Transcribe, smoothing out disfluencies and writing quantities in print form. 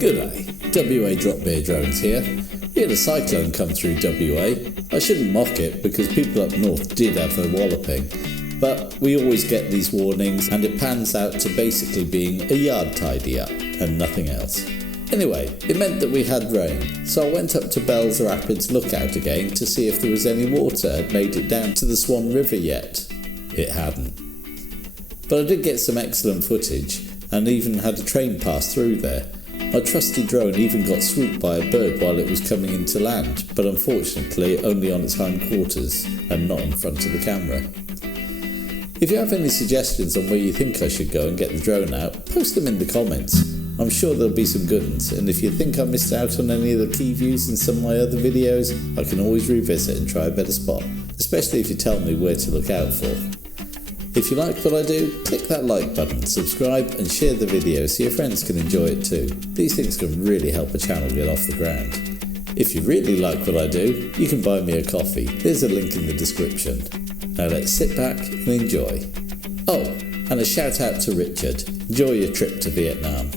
G'day, WA Drop Beer Drones here. We had a cyclone come through WA. I shouldn't mock it because people up north did have a walloping, but we always get these warnings and it pans out to basically being a yard tidy up and nothing else. Anyway, it meant that we had rain, so I went up to Bells Rapids Lookout again to see if there was any water had made it down to the Swan River yet. It hadn't. But I did get some excellent footage and even had a train pass through there. My trusty drone even got swooped by a bird while it was coming into land, but unfortunately only on its hindquarters and not in front of the camera. If you have any suggestions on where you think I should go and get the drone out, post them in the comments. I'm sure there'll be some good ones, and if you think I missed out on any of the key views in some of my other videos, I can always revisit and try a better spot, especially if you tell me where to look out for. If you like what I do, click that like button, subscribe and share the video so your friends can enjoy it too. These things can really help a channel get off the ground. If you really like what I do, you can buy me a coffee. There's a link in the description. Now let's sit back and enjoy. Oh, and a shout out to Richard. Enjoy your trip to Vietnam.